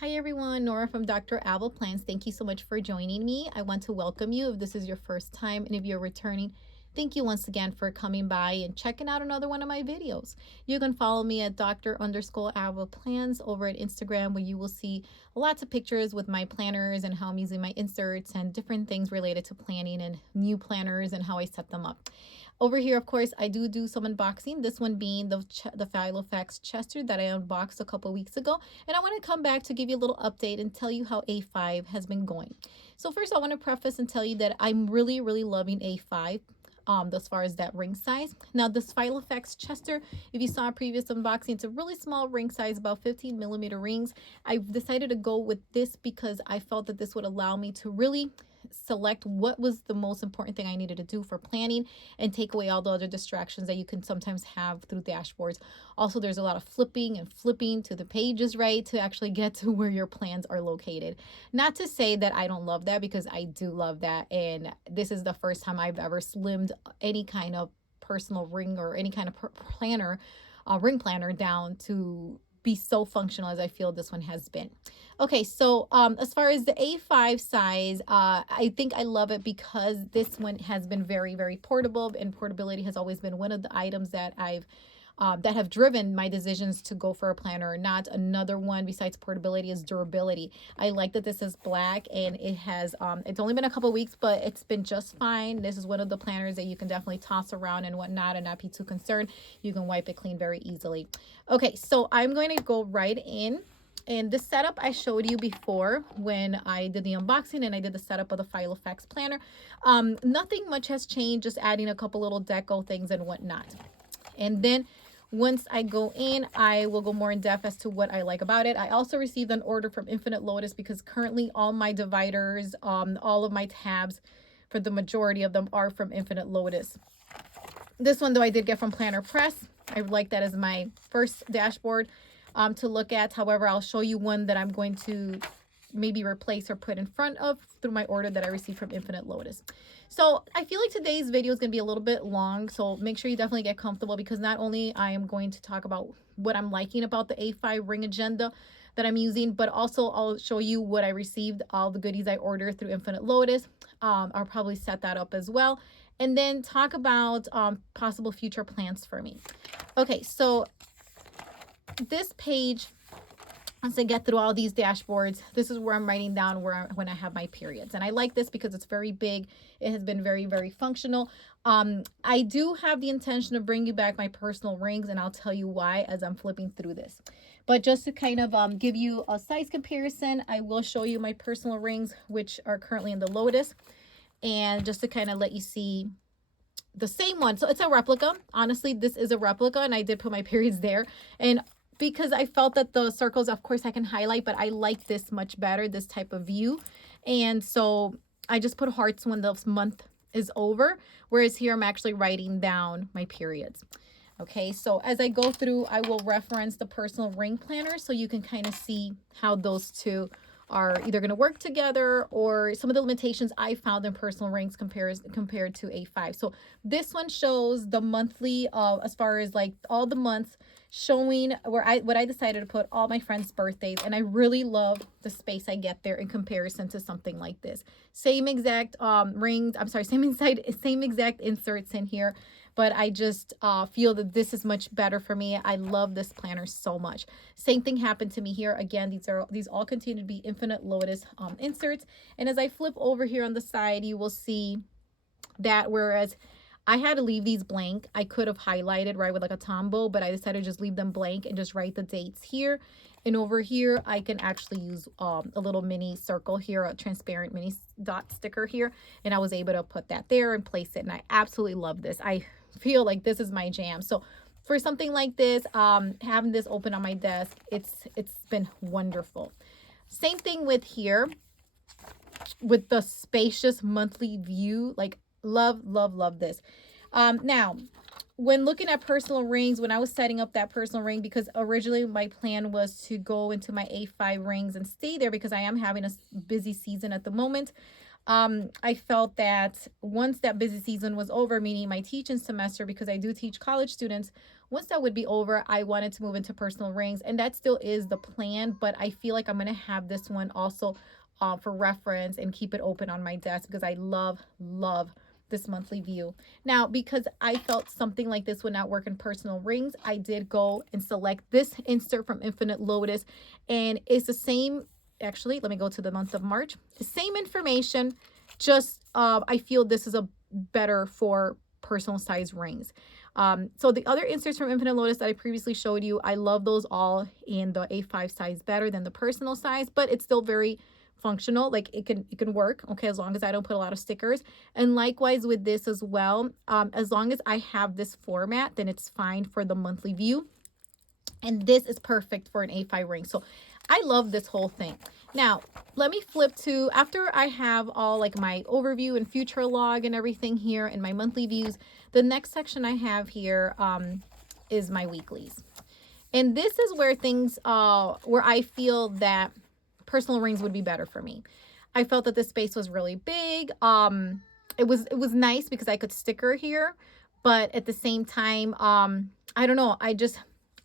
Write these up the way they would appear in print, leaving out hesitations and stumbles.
Hi everyone, Nora from Dr. Abel Plans. Thank you so much for joining me. I want to welcome you if this is your first time, and if you're returning, thank you once again for coming by and checking out another one of my videos. You can follow me at Dr. _Abel Plans over at Instagram, where you will see lots of pictures with my planners and how I'm using my inserts and different things related to planning and new planners and how I set them up. Over here, of course, I do some unboxing. This one being the Filofax Chester that I unboxed a couple weeks ago. And I want to come back to give you a little update and tell you how A5 has been going. So first, I want to preface and tell you that I'm really, really loving A5. As far as that ring size. Now this Filofax Chester, if you saw a previous unboxing, it's a really small ring size, about 15mm rings. I've decided to go with this because I felt that this would allow me to really select what was the most important thing I needed to do for planning and take away all the other distractions that you can sometimes have through dashboards. Also, there's a lot of flipping and flipping to the pages, right, to actually get to where your plans are located. Not to say that I don't love that, because I do love that, and this is the first time I've ever slimmed any kind of personal ring or any kind of planner, ring planner, down to be so functional as I feel this one has been. Okay, so as far as the A5 size, I think I love it because this one has been very, very portable, and portability has always been one of the items that that have driven my decisions to go for a planner or not. Another one besides portability is durability. I like that this is black, and it has it's only been a couple weeks, but it's been just fine. This is one of the planners that you can definitely toss around and whatnot and not be too concerned. You can wipe it clean very easily. Okay, so I'm going to go right in. And this setup I showed you before when I did the unboxing and I did the setup of the Filofax planner. Nothing much has changed, just adding a couple little deco things and whatnot. And then once I go in, I will go more in depth as to what I like about it. I also received an order from Infinite Lotus because currently all my dividers, all of my tabs, for the majority of them, are from Infinite Lotus. This one, though, I did get from Planner Press. I would like that as my first dashboard to look at. However, I'll show you one that I'm going to maybe replace or put in front of through my order that I received from Infinite Lotus. So I feel like today's video is going to be a little bit long, so make sure you definitely get comfortable, because not only I am going to talk about what I'm liking about the A5 ring agenda that I'm using, but also I'll show you what I received, all the goodies I ordered through Infinite Lotus. I'll probably set that up as well, and then talk about possible future plans for me. Okay, so this page, once I get through all these dashboards, this is where I'm writing down when I have my periods. And I like this because it's very big. It has been very, very functional. I do have the intention of bringing back my personal rings, and I'll tell you why as I'm flipping through this. But just to kind of give you a size comparison, I will show you my personal rings, which are currently in the Lotus. And just to kind of let you see the same one. So it's a replica. Honestly, this is a replica, and I did put my periods there. And because I felt that the circles, of course, I can highlight, but I like this much better, this type of view. And so I just put hearts when the month is over, whereas here I'm actually writing down my periods. Okay, so as I go through, I will reference the personal ring planner so you can kind of see how those two are either going to work together, or some of the limitations I found in personal rings compared to A5. So this one shows the monthly, as far as like all the months, showing what I decided to put all my friends' birthdays, and I really love the space I get there in comparison to something like this. Same exact rings, I'm sorry, same exact inserts in here, but I just feel that this is much better for me. I love this planner so much. Same thing happened to me here. Again, these all continue to be Infinite Lotus inserts. And as I flip over here on the side, you will see that whereas I had to leave these blank, I could have highlighted, right, with like a Tombow, but I decided to just leave them blank and just write the dates here. And over here, I can actually use a little mini circle here, a transparent mini dot sticker here. And I was able to put that there and place it. And I absolutely love this. I feel like this is my jam. So for something like this, having this open on my desk, it's been wonderful. Same thing with here, with the spacious monthly view. Like, love, love, love this. Now, when looking at personal rings, when I was setting up that personal ring, because originally my plan was to go into my A5 rings and stay there because I am having a busy season at the moment. I felt that once that busy season was over, meaning my teaching semester, because I do teach college students, once that would be over, I wanted to move into personal rings, and that still is the plan. But I feel like I'm going to have this one also for reference and keep it open on my desk because I love this monthly view. Now, because I felt something like this would not work in personal rings, I did go and select this insert from Infinite Lotus, and it's the same. Actually, let me go to the month of March. The same information, just I feel this is a better for personal size rings. So the other inserts from Infinite Lotus that I previously showed you, I love those all in the A5 size better than the personal size, but it's still very functional. Like it can work, okay, as long as I don't put a lot of stickers. And likewise with this as well, as long as I have this format, then it's fine for the monthly view. And this is perfect for an A5 ring. So I love this whole thing. Now, let me flip to, after I have all like my overview and future log and everything here and my monthly views, the next section I have here is my weeklies. And this is where things, where I feel that personal rings would be better for me. I felt that this space was really big. It was nice because I could sticker here, but at the same time, I don't know,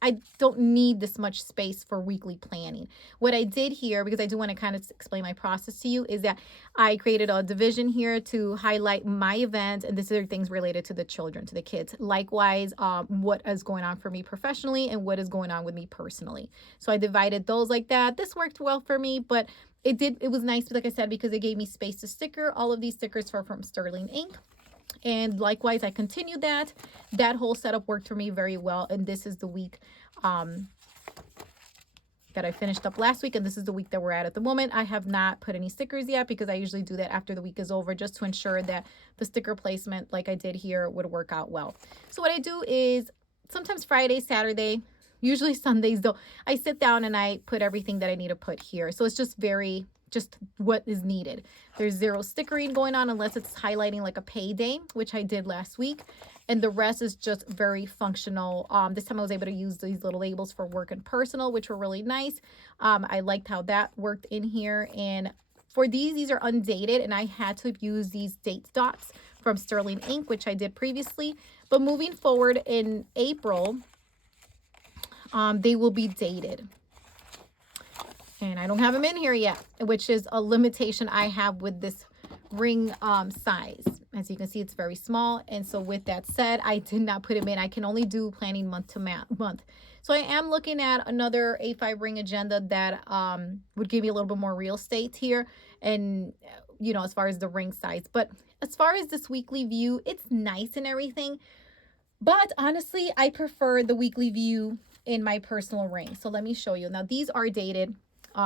I don't need this much space for weekly planning. What I did here, because I do want to kind of explain my process to you, is that I created a division here to highlight my events, and these are things related to the children, to the kids. Likewise, what is going on for me professionally and what is going on with me personally. So I divided those like that. This worked well for me, but it was nice, like I said, because it gave me space to sticker. All of these stickers are from Sterling Ink. And likewise, I continued that. That whole setup worked for me very well. And this is the week that I finished up last week. And this is the week that we're at the moment. I have not put any stickers yet because I usually do that after the week is over, just to ensure that the sticker placement like I did here would work out well. So what I do is sometimes Friday, Saturday, usually Sundays though, I sit down and I put everything that I need to put here. So it's just what is needed. There's zero stickering going on unless it's highlighting like a payday, which I did last week. And the rest is just very functional. This time I was able to use these little labels for work and personal, which were really nice. I liked how that worked in here. And for these are undated, and I had to use these date dots from Sterling Ink, which I did previously. But moving forward in April, they will be dated. And I don't have them in here yet, which is a limitation I have with this ring size. As you can see, it's very small. And so with that said, I did not put them in. I can only do planning month to month. So I am looking at another A5 ring agenda that would give me a little bit more real estate here. And, you know, as far as the ring size. But as far as this weekly view, it's nice and everything. But honestly, I prefer the weekly view in my personal ring. So let me show you. Now, these are dated.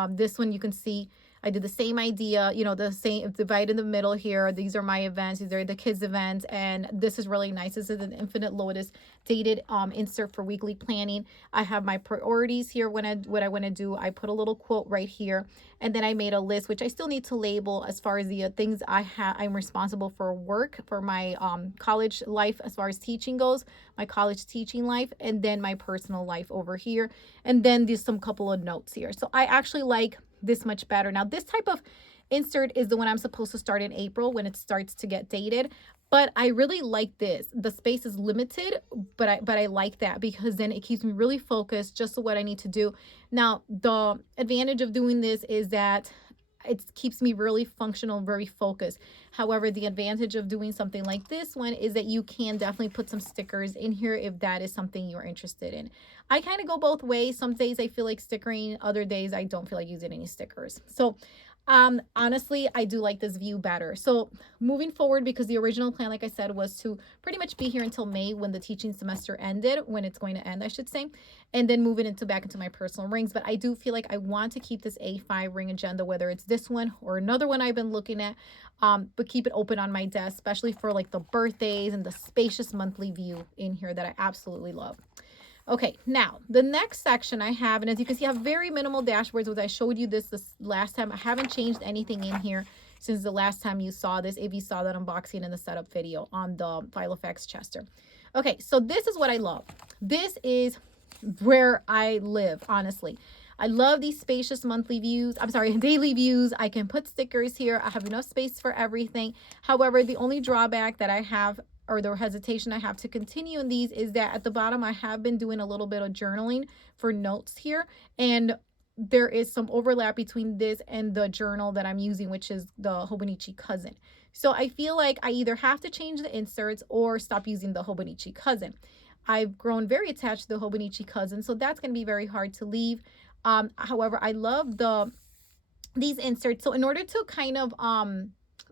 This one you can see I did the same idea, you know, the same divide in the middle here. These are my events. These are the kids' events. And this is really nice. This is an Infinite Lotus dated insert for weekly planning. I have my priorities here. What I want to do, I put a little quote right here. And then I made a list, which I still need to label as far as the things I'm responsible for work, for my college life as far as teaching goes, my college teaching life, and then my personal life over here. And then there's some couple of notes here. So I actually like this much better. Now, this type of insert is the one I'm supposed to start in April when it starts to get dated. But I really like this. The space is limited, but I like that because then it keeps me really focused just to what I need to do. Now, the advantage of doing this is that it keeps me really functional, very focused. However, the advantage of doing something like this one is that you can definitely put some stickers in here if that is something you're interested in. I kind of go both ways. Some days I feel like stickering, other days I don't feel like using any stickers. So honestly, I do like this view better. So moving forward, because the original plan, like I said, was to pretty much be here until May when the teaching semester ended, when it's going to end, I should say, and then moving back into my personal rings. But I do feel like I want to keep this A5 ring agenda, whether it's this one or another one I've been looking at, but keep it open on my desk, especially for like the birthdays and the spacious monthly view in here that I absolutely love. Okay, now the next section I have, and as you can see, I have very minimal dashboards, which I showed you this last time. I haven't changed anything in here since the last time you saw this, if you saw that unboxing in the setup video on the Filofax Chester. Okay, so this is what I love. This is where I live, honestly. I love these spacious monthly views. I'm sorry, daily views. I can put stickers here. I have enough space for everything. However, the only drawback that I have or the hesitation I have to continue in these is that at the bottom, I have been doing a little bit of journaling for notes here. And there is some overlap between this and the journal that I'm using, which is the Hobonichi Cousin. So I feel like I either have to change the inserts or stop using the Hobonichi Cousin. I've grown very attached to the Hobonichi Cousin, so that's going to be very hard to leave. However, I love these inserts. So in order to kind of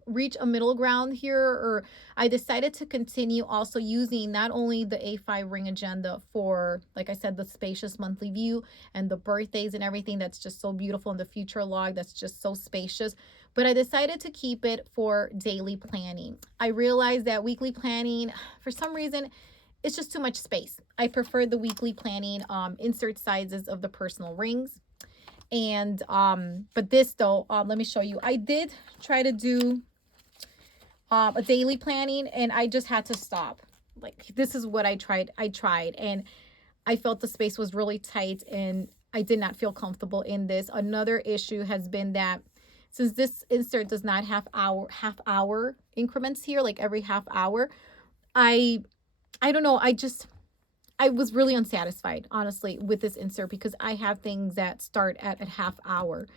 reach a middle ground here, or I decided to continue also using not only the A5 ring agenda for, like I said, the spacious monthly view and the birthdays and everything that's just so beautiful, in the future log that's just so spacious, but I decided to keep it for daily planning. I realized that weekly planning, for some reason, it's just too much space. I prefer the weekly planning insert sizes of the personal rings. And but this though, let me show you. I did try to do a daily planning, and I just had to stop. Like, this is what I tried and I felt the space was really tight and I did not feel comfortable in this. Another issue has been that since this insert does not have half hour increments here, like every half hour, I don't know, I was really unsatisfied, honestly, with this insert because I have things that start at a half hour.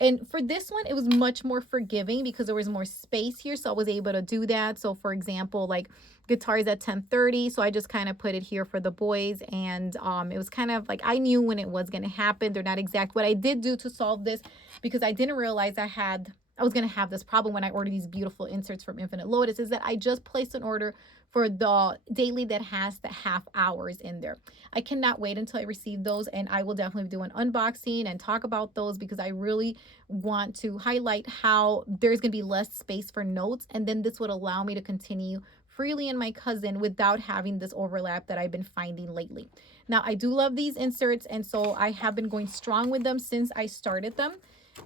And for this one, it was much more forgiving because there was more space here. So I was able to do that. So for example, like guitars at 10:30. So I just kind of put it here for the boys. And it was kind of like, I knew when it was going to happen. They're not exact. What I did do to solve this, because I didn't realize I was going to have this problem when I ordered these beautiful inserts from Infinite Lotus, is that I just placed an order for the daily that has the half hours in there. I cannot wait until I receive those, and I will definitely do an unboxing and talk about those because I really want to highlight how there's going to be less space for notes, and then this would allow me to continue freely in my cousin without having this overlap that I've been finding lately. Now, I do love these inserts, and so I have been going strong with them since I started them.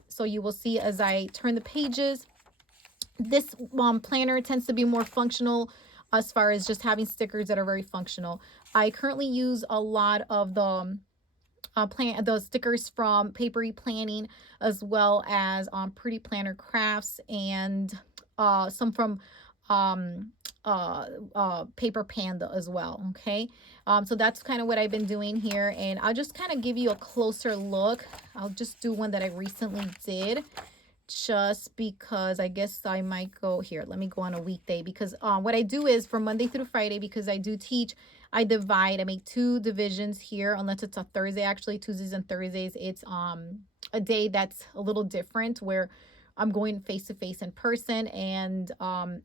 So you will see as I turn the pages, this planner tends to be more functional as far as just having stickers that are very functional. I currently use a lot of the those stickers from Papery Planning, as well as Pretty Planner Crafts, and some from Paper Panda as well. Okay, so that's kind of what I've been doing here, and I'll just kind of give you a closer look. I'll just do one that I recently did, just because I guess I might go here. Let me go on a weekday, because what I do is from Monday through Friday, because I do teach, I make two divisions here, unless it's a Thursday. Actually, Tuesdays and Thursdays, it's a day that's a little different, where I'm going face to face in person, and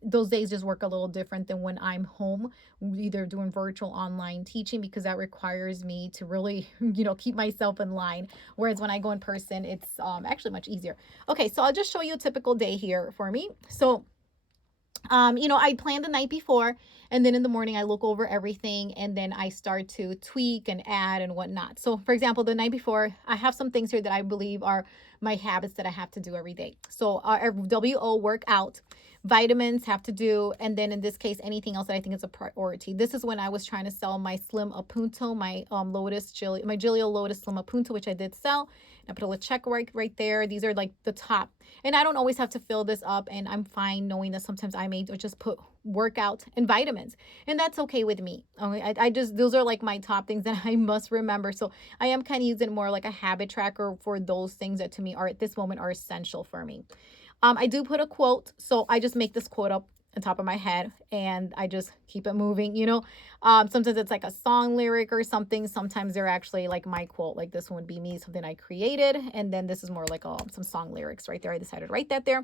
those days just work a little different than when I'm home, either doing virtual online teaching, because that requires me to really, keep myself in line. Whereas when I go in person, it's actually much easier. Okay, so I'll just show you a typical day here for me. So I plan the night before, and then in the morning I look over everything, and then I start to tweak and add and whatnot. So for example, the night before, I have some things here that I believe are my habits that I have to do every day. So WO, workout, vitamins have to do, and then in this case, anything else that I think is a priority. This is when I was trying to sell my Slim Appunto, my Giglio Lotus Slim Appunto, which I did sell. I put a little check right there. These are like the top. And I don't always have to fill this up, and I'm fine knowing that sometimes I may just put workout and vitamins, and that's okay with me. Okay, I just, those are like my top things that I must remember. So I am kind of using more like a habit tracker for those things that to me are at this moment are essential for me. I do put a quote, so I just make this quote up on top of my head and I just keep it moving. Sometimes it's like a song lyric or something. Sometimes they're actually like my quote, like this one would be me, something I created, and then this is more like some song lyrics right there. I decided to write that there.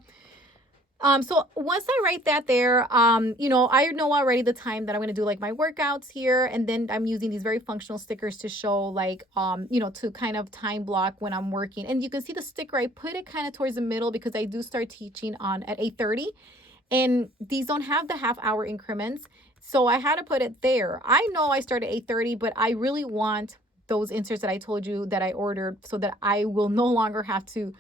So once I write that there, I know already the time that I'm going to do like my workouts here. And then I'm using these very functional stickers to show like, to kind of time block when I'm working. And you can see the sticker, I put it kind of towards the middle because I do start teaching at 8:30. And these don't have the half hour increments. So I had to put it there. I know I start at 8:30, but I really want those inserts that I told you that I ordered so that I will no longer have to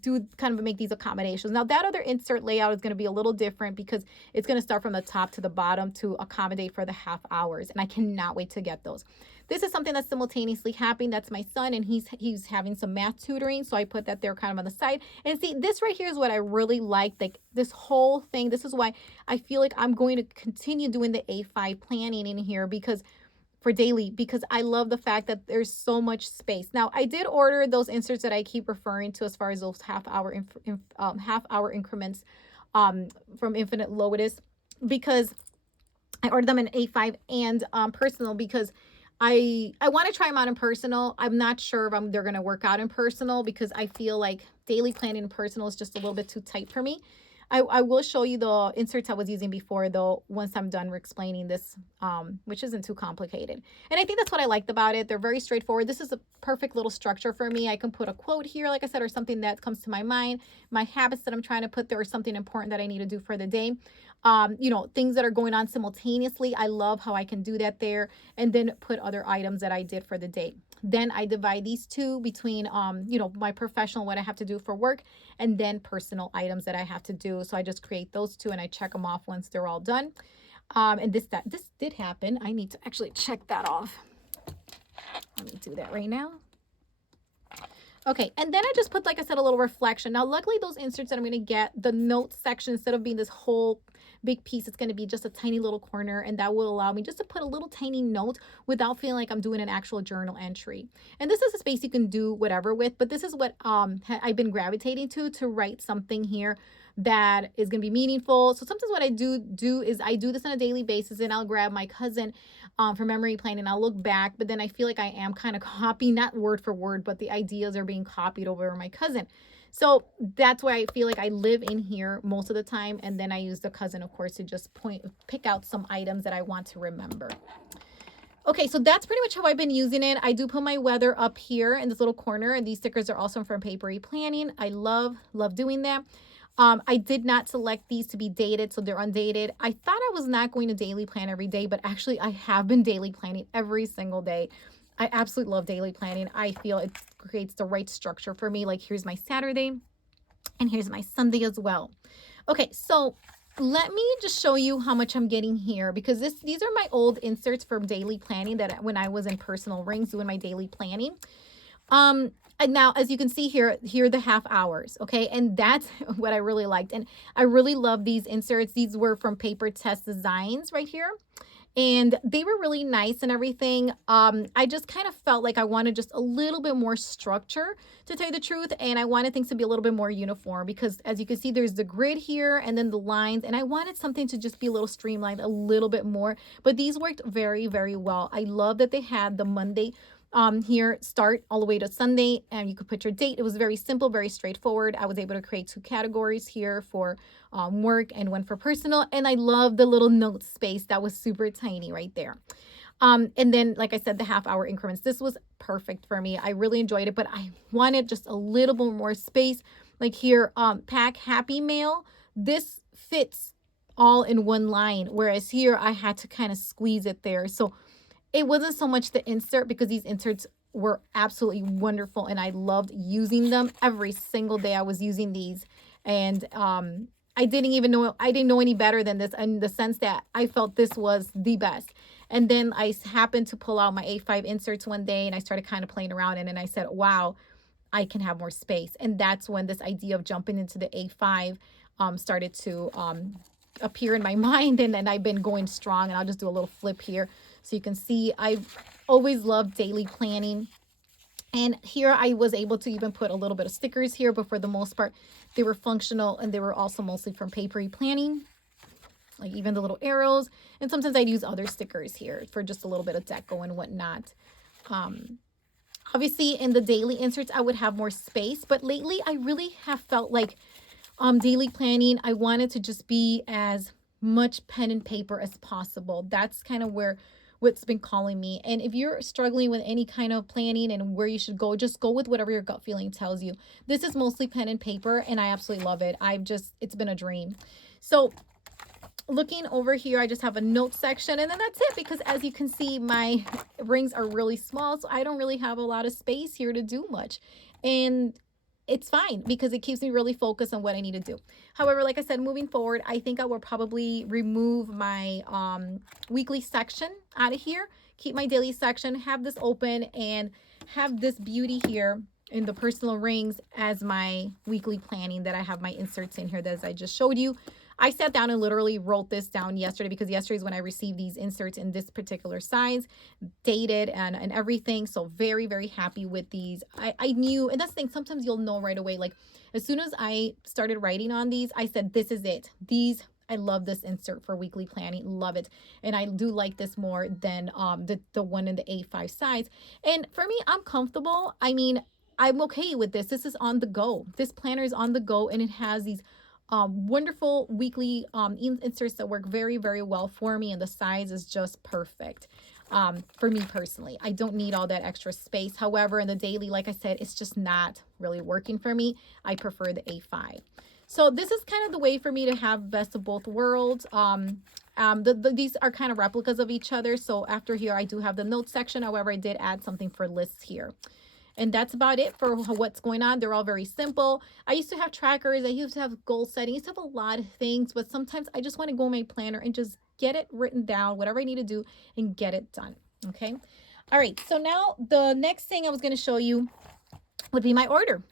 do kind of make these accommodations. Now that other insert layout is going to be a little different because it's going to start from the top to the bottom to accommodate for the half hours, and I cannot wait to get those. This is something that's simultaneously happening. That's my son, and he's having some math tutoring, so I put that there kind of on the side. And see, this right here is what I really like this whole thing. This is why I feel like I'm going to continue doing the A5 planning in here because for daily, because I love the fact that there's so much space. Now, I did order those inserts that I keep referring to as far as those half hour increments from Infinite Lotus, because I ordered them in A5 and personal, because I want to try them out in personal. I'm not sure if they're going to work out in personal, because I feel like daily planning in personal is just a little bit too tight for me. I will show you the inserts I was using before, though, once I'm done explaining this, which isn't too complicated. And I think that's what I liked about it. They're very straightforward. This is a perfect little structure for me. I can put a quote here, like I said, or something that comes to my mind, my habits that I'm trying to put there, or something important that I need to do for the day. You know, things that are going on simultaneously. I love how I can do that there, and then put other items that I did for the day. Then I divide these two between, you know, my professional, what I have to do for work, and then personal items that I have to do. So I just create those two and I check them off once they're all done. And this did happen. I need to actually check that off. Let me do that right now. Okay, and then I just put, like I said, a little reflection. Now, luckily, those inserts that I'm going to get, the notes section, instead of being this whole big piece, it's going to be just a tiny little corner, and that will allow me just to put a little tiny note without feeling like I'm doing an actual journal entry. And this is a space you can do whatever with, but this is what I've been gravitating to write something here that is going to be meaningful. So sometimes what I do is I do this on a daily basis, and I'll grab my cousin for memory planning, and I'll look back, but then I feel like I am kind of copying, not word for word, but the ideas are being copied over my cousin. So that's why I feel like I live in here most of the time. And then I use the cousin, of course, to just pick out some items that I want to remember. Okay, so that's pretty much how I've been using it. I do put my weather up here in this little corner, and these stickers are also from Papery Planning. I love doing that. I did not select these to be dated, so they're undated. I thought I was not going to daily plan every day, but actually I have been daily planning every single day. I absolutely love daily planning. I feel it creates the right structure for me. Like, here's my Saturday and here's my Sunday as well. Okay, so let me just show you how much I'm getting here, because these are my old inserts from daily planning that when I was in Personal Rings doing my daily planning. And now, as you can see here are the half hours, okay? And that's what I really liked. And I really love these inserts. These were from Paper Test Designs right here. And they were really nice and everything. I just kind of felt like I wanted just a little bit more structure, to tell you the truth. And I wanted things to be a little bit more uniform, because as you can see, there's the grid here and then the lines. And I wanted something to just be a little streamlined a little bit more. But these worked very, very well. I love that they had the Monday here start all the way to Sunday, and you could put your date. It was very simple, very straightforward. I was able to create 2 categories here for work and one for personal. And I love the little note space that was super tiny right there. And then, like I said, the half hour increments. This was perfect for me. I really enjoyed it, but I wanted just a little bit more space. Like here, pack happy mail. This fits all in one line, whereas here I had to kind of squeeze it there. So it wasn't so much the insert, because these inserts were absolutely wonderful and I loved using them. Every single day I was using these, and I didn't know any better than this, in the sense that I felt this was the best. And then I happened to pull out my A5 inserts one day, and I started kind of playing around, and then I said, wow, I can have more space. And that's when this idea of jumping into the A5 started to appear in my mind, and then I've been going strong. And I'll just do a little flip here so you can see I've always loved daily planning. And here I was able to even put a little bit of stickers here, but for the most part they were functional, and they were also mostly from Papery Planning, like even the little arrows. And sometimes I'd use other stickers here for just a little bit of deco and whatnot. Obviously in the daily inserts I would have more space, but lately I really have felt like daily planning, I wanted to just be as much pen and paper as possible. That's kind of what's been calling me. And if you're struggling with any kind of planning and where you should go, just go with whatever your gut feeling tells you. This is mostly pen and paper, and I absolutely love it. It's been a dream. So looking over here, I just have a note section, and then that's it, because as you can see, my rings are really small, so I don't really have a lot of space here to do much. And it's fine because it keeps me really focused on what I need to do. However, like I said, moving forward, I think I will probably remove my weekly section out of here, keep my daily section, have this open, and have this beauty here in the personal rings as my weekly planning that I have my inserts in here that as I just showed you. I sat down and literally wrote this down yesterday because yesterday is when I received these inserts in this particular size, dated and everything. So very, very happy with these. I knew, and that's the thing, sometimes you'll know right away. Like as soon as I started writing on these, I said, this is it. These, I love this insert for weekly planning. Love it. And I do like this more than the one in the A5 size. And for me, I'm comfortable. I mean, I'm okay with this. This is on the go. This planner is on the go, and it has these wonderful weekly inserts that work very, very well for me, and the size is just perfect for me personally. I don't need all that extra space. However, in the daily, like I said, it's just not really working for me. I prefer the A5. So this is kind of the way for me to have best of both worlds. These are kind of replicas of each other. So after here, I do have the notes section. However, I did add something for lists here. And that's about it for what's going on. They're all very simple. I used to have trackers. I used to have goal setting. I used to have a lot of things, but sometimes I just want to go in my planner and just get it written down, whatever I need to do, and get it done. Okay. All right. So now the next thing I was going to show you would be my order.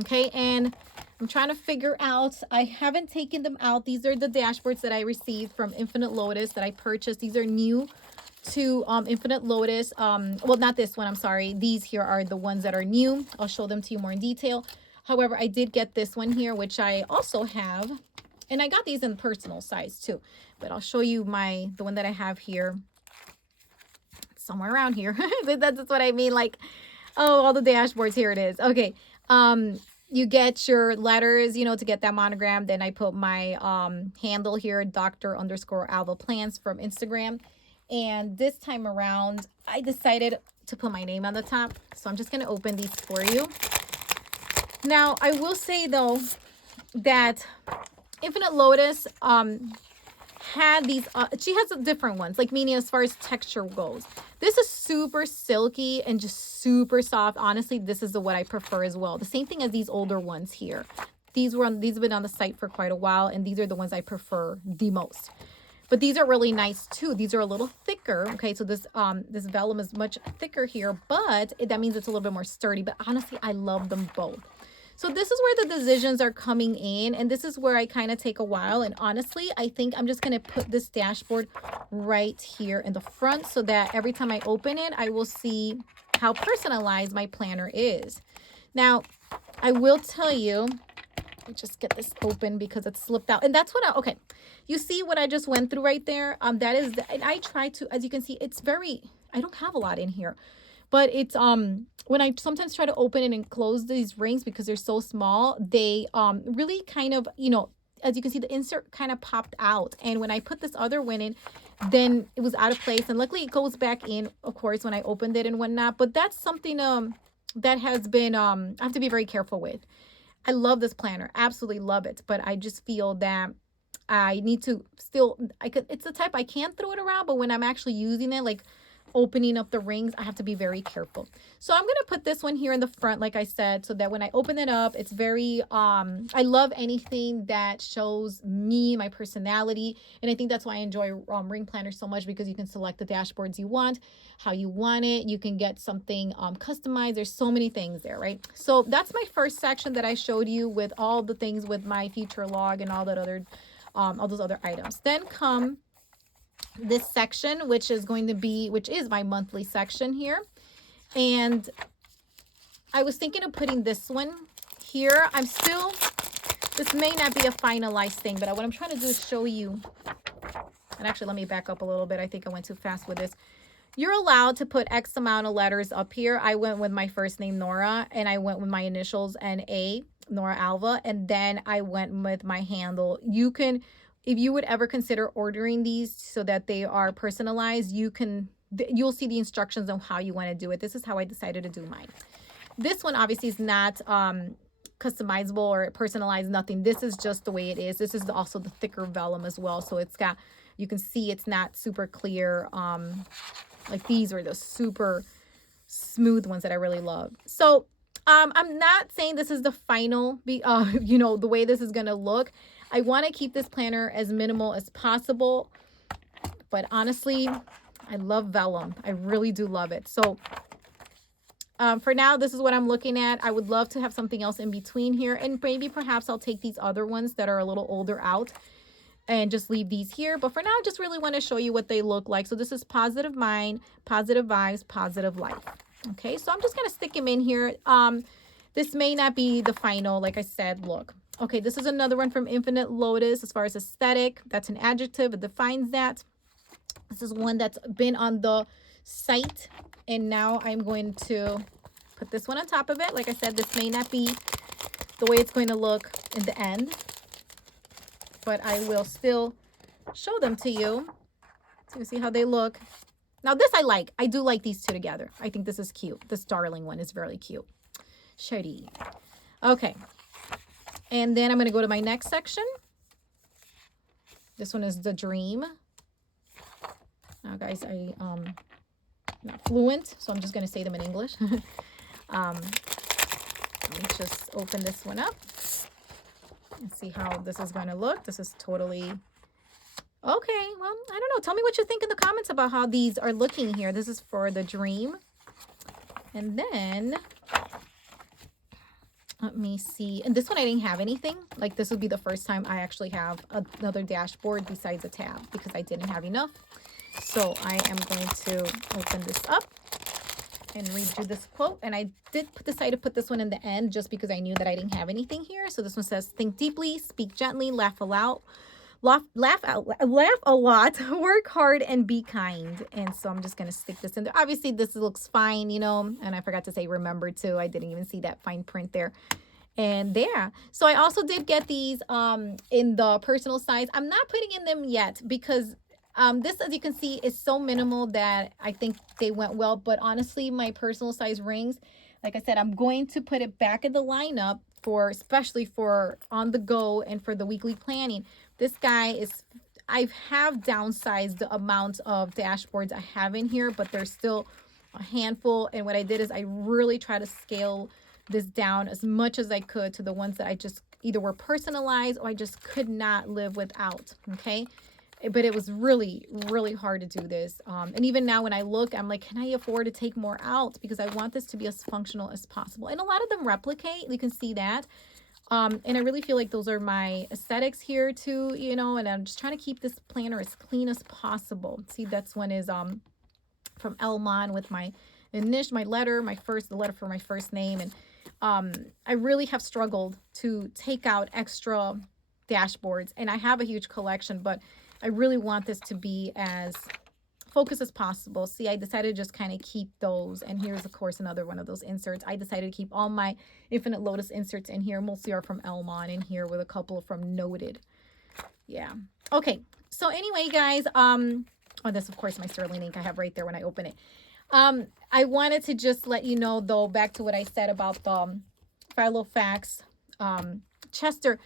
Okay. And I'm trying to figure out, I haven't taken them out. These are the dashboards that I received from Infinite Lotus that I purchased. These are new to Infinite Lotus. Well, not this one, I'm sorry. These here are the ones that are new. I'll show them to you more in detail. However, I did get this one here, which I also have, and I got these in personal size too, but I'll show you the one that I have here somewhere around here. That's what I mean. Like, oh, all the dashboards, here it is. Okay. You get your letters, you know, to get that monogram. Then I put my handle here, Dr._Alva Plants from Instagram. And this time around, I decided to put my name on the top. So I'm just going to open these for you. Now, I will say, though, that Infinite Lotus had these, she has different ones, like meaning as far as texture goes. This is super silky and just super soft. Honestly, this is what I prefer as well. The same thing as these older ones here. These have been on the site for quite a while, and these are the ones I prefer the most. But these are really nice too. These are a little thicker. Okay, so this vellum is much thicker here, but that means it's a little bit more sturdy. But honestly, I love them both. So this is where the decisions are coming in, and this is where I kind of take a while. And honestly, I think I'm just going to put this dashboard right here in the front so that every time I open it, I will see how personalized my planner is. Now, I will tell you, let me just get this open because it slipped out. And that's what okay. You see what I just went through right there? That is, and I try to, as you can see, it's very, I don't have a lot in here. But it's, when I sometimes try to open it and close these rings because they're so small, they really kind of, you know, as you can see, the insert kind of popped out. And when I put this other one in, then it was out of place. And luckily it goes back in, of course, when I opened it and whatnot. But that's something that has been, I have to be very careful with. I love this planner, absolutely love it. But I just feel that I need to still, it's the type I can throw it around, but when I'm actually using it, like opening up the rings, I have to be very careful. So I'm going to put this one here in the front, like I said, so that when I open it up, it's very, I love anything that shows me, my personality. And I think that's why I enjoy ring planners so much, because you can select the dashboards you want, how you want it. You can get something customized. There's so many things there, right? So that's my first section that I showed you with all the things with my future log and all that other, all those other items. Then come this section, which is my monthly section here. And I was thinking of putting this one here. This may not be a finalized thing, but what I'm trying to do is show you. And actually, let me back up a little bit. I think I went too fast with this. You're allowed to put X amount of letters up here. I went with my first name, Nora, and I went with my initials, N-A, Nora Alva, and then I went with my handle. You can, if you would ever consider ordering these so that they are personalized, you'll see the instructions on how you want to do it. This is how I decided to do mine. This one obviously is not customizable or personalized, nothing. This is just the way it is. This is also the thicker vellum as well. So it's got, you can see it's not super clear. Like these are the super smooth ones that I really love. So I'm not saying this is the final, you know, the way this is going to look. I want to keep this planner as minimal as possible, but honestly, I love vellum. I really do love it. So for now, this is what I'm looking at. I would love to have something else in between here, and maybe perhaps I'll take these other ones that are a little older out and just leave these here. But for now, I just really want to show you what they look like. So this is Positive Mind, Positive Vibes, Positive Life. Okay, so I'm just going to stick them in here. This may not be the final, like I said, look. Okay, this is another one from Infinite Lotus as far as aesthetic. That's an adjective. It defines that. This is one that's been on the site, and now I'm going to put this one on top of it. Like I said, this may not be the way it's going to look in the end, but I will still show them to you so you see how they look. Now this I like. I do like these two together. I think this is cute. This darling one is very cute. Shady. Okay. And then I'm going to go to my next section. This one is the Dream. Now guys, I'm not fluent, so I'm just going to say them in English. Let me just open this one up and see how this is going to look. This is totally okay. Well, I don't know. Tell me what you think in the comments about how these are looking here. This is for the Dream. And then let me see. And this one I didn't have anything. Like this would be the first time I actually have another dashboard besides a tab because I didn't have enough. So I am going to open this up and read you this quote. And I did decide to put this one in the end just because I knew that I didn't have anything here. So this one says, think deeply, speak gently, laugh aloud, laugh a lot, work hard, and be kind. And so I'm just going to stick this in there. Obviously, this looks fine, you know, and I forgot to say remember too. I didn't even see that fine print there. And there. So I also did get these in the personal size. I'm not putting in them yet because this, as you can see, is so minimal that I think they went well. But honestly, my personal size rings, like I said, I'm going to put it back in the lineup for, especially for on the go and for the weekly planning. This guy is, I have downsized the amount of dashboards I have in here, but there's still a handful. And what I did is I really try to scale this down as much as I could to the ones that I just either were personalized or I just could not live without. Okay. But it was really, really hard to do this. And even now when I look, I'm like, can I afford to take more out? Because I want this to be as functional as possible. And a lot of them replicate. You can see that. And I really feel like those are my aesthetics here too, you know, and I'm just trying to keep this planner as clean as possible. See, that's one is from Elmon with my initial, my letter, the letter for my first name. And I really have struggled to take out extra dashboards. And I have a huge collection, but I really want this to be as focused as possible. See, I decided to just kind of keep those. And here's, of course, another one of those inserts. I decided to keep all my Infinite Lotus inserts in here. Mostly are from Elmon in here with a couple from Noted. Yeah. Okay. So anyway, guys, oh, this, of course, my Sterling ink I have right there when I open it. I wanted to just let you know, though, back to what I said about the Filofax Chester.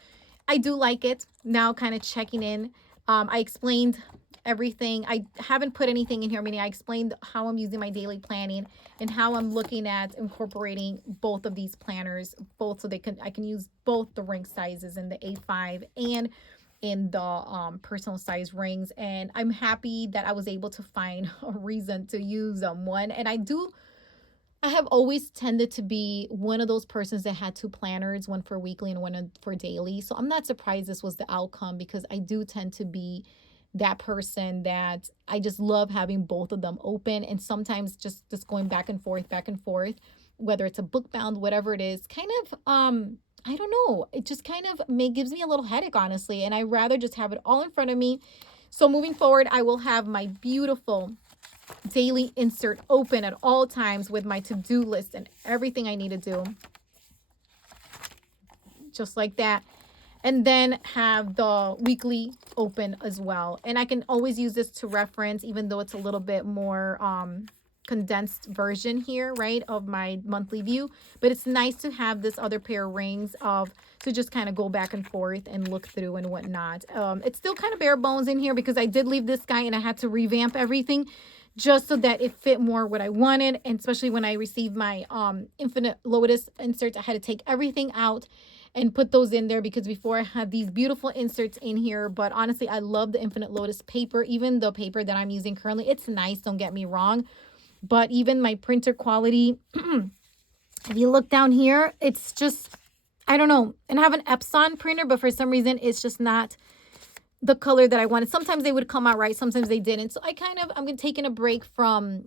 I do like it. Now kind of checking in. I explained everything. I haven't put anything in here, meaning I explained how I'm using my daily planning and how I'm looking at incorporating both of these planners, both so I can use both the ring sizes in the A5 and in the personal size rings. And I'm happy that I was able to find a reason to use one. And I have always tended to be one of those persons that had two planners, one for weekly and one for daily. So I'm not surprised this was the outcome because I do tend to be that person that I just love having both of them open. And sometimes just going back and forth, whether it's a book bound, whatever it is, kind of, I don't know. It just kind of gives me a little headache, honestly. And I rather just have it all in front of me. So moving forward, I will have my beautiful daily insert open at all times with my to-do list and everything I need to do, just like that, and then have the weekly open as well. And I can always use this to reference, even though it's a little bit more condensed version here, right, of my monthly view. But it's nice to have this other pair of rings to just kind of go back and forth and look through and whatnot. It's still kind of bare bones in here because I did leave this guy and I had to revamp everything just so that it fit more what I wanted. And especially when I received my Infinite Lotus inserts, I had to take everything out and put those in there, because before I had these beautiful inserts in here. But honestly, I love the Infinite Lotus paper. Even the paper that I'm using currently, it's nice, don't get me wrong, but even my printer quality, if you look down here, it's just, I don't know. And I have an Epson printer, but for some reason it's just not the color that I wanted. Sometimes they would come out right, sometimes they didn't. So I'm taking a break from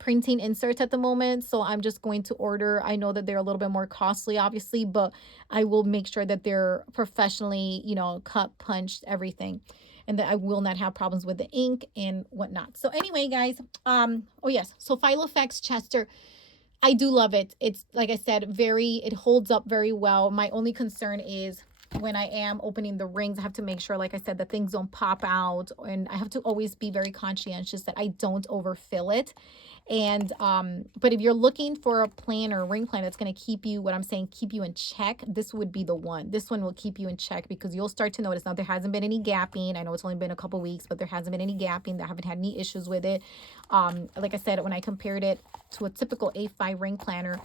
printing inserts at the moment. So I'm just going to order. I know that they're a little bit more costly, obviously, but I will make sure that they're professionally, you know, cut, punched, everything, and that I will not have problems with the ink and whatnot. So anyway, guys, oh yes, so Filofax Chester, I do love it. It's, like I said, it holds up very well. My only concern is when I am opening the rings, I have to make sure, like I said, that things don't pop out, and I have to always be very conscientious that I don't overfill it. And but if you're looking for a planner, ring planner that's going to keep you, what I'm saying, keep you in check, this would be the one. This one will keep you in check, because you'll start to notice now there hasn't been any gapping. I know it's only been a couple weeks, but there hasn't been any gapping. I haven't had any issues with it. Like I said, when I compared it to a typical A5 ring planner,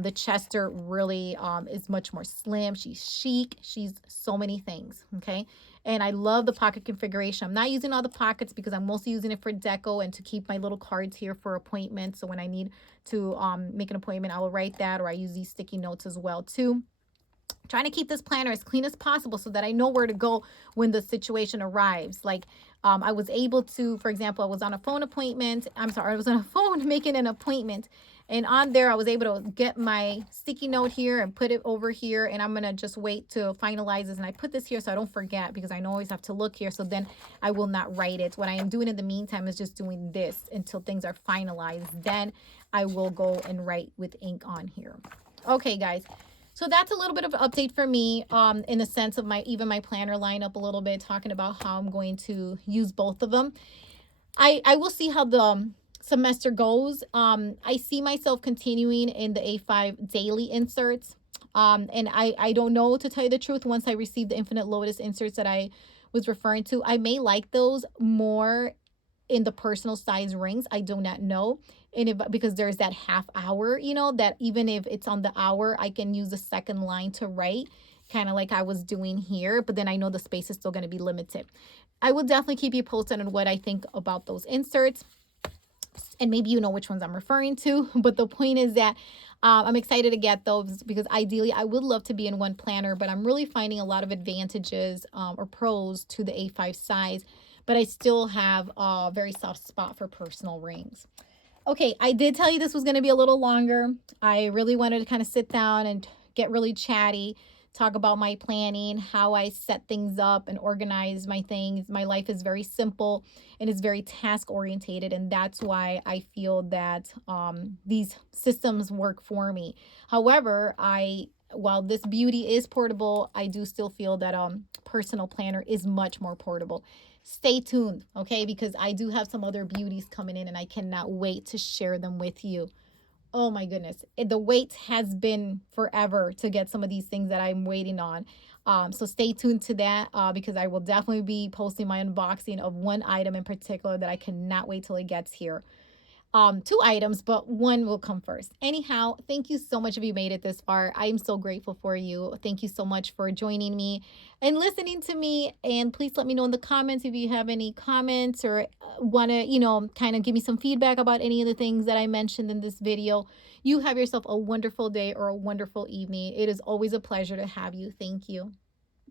the Chester really is much more slim. She's chic. She's so many things. Okay. And I love the pocket configuration. I'm not using all the pockets because I'm mostly using it for deco and to keep my little cards here for appointments. So when I need to make an appointment, I will write that, or I use these sticky notes as well too. Trying to keep this planner as clean as possible so that I know where to go when the situation arrives. Like I was able to, for example, I was on a phone appointment. I was on a phone making an appointment. And on there, I was able to get my sticky note here and put it over here. And I'm going to just wait to finalize this. And I put this here so I don't forget, because I always have to look here. So then I will not write it. What I am doing in the meantime is just doing this until things are finalized. Then I will go and write with ink on here. Okay, guys. So that's a little bit of an update for me in the sense of even my planner lineup a little bit, talking about how I'm going to use both of them. I will see how the semester goes. I see myself continuing in the A5 daily inserts. And I don't know, to tell you the truth, once I receive the Infinite Lotus inserts that I was referring to, I may like those more in the personal size rings. I do not know. And because there's that half hour, you know, that even if it's on the hour, I can use the second line to write, kind of like I was doing here. But then I know the space is still going to be limited. I will definitely keep you posted on what I think about those inserts. And maybe you know which ones I'm referring to. But the point is that I'm excited to get those, because ideally I would love to be in one planner, but I'm really finding a lot of advantages or pros to the A5 size. But I still have a very soft spot for personal rings. Okay, I did tell you this was going to be a little longer. I really wanted to kind of sit down and get really chatty, talk about my planning, how I set things up and organize my things. My life is very simple and is very task orientated, and that's why I feel that these systems work for me. However, while this beauty is portable, I do still feel that personal planner is much more portable. Stay tuned, okay? Because I do have some other beauties coming in, and I cannot wait to share them with you. Oh my goodness. The wait has been forever to get some of these things that I'm waiting on. So stay tuned to that because I will definitely be posting my unboxing of one item in particular that I cannot wait till it gets here. 2 items, but one will come first. Anyhow, thank you so much if you made it this far. I am so grateful for you. Thank you so much for joining me and listening to me. And please let me know in the comments if you have any comments or want to, kind of give me some feedback about any of the things that I mentioned in this video. You have yourself a wonderful day or a wonderful evening. It is always a pleasure to have you. Thank you.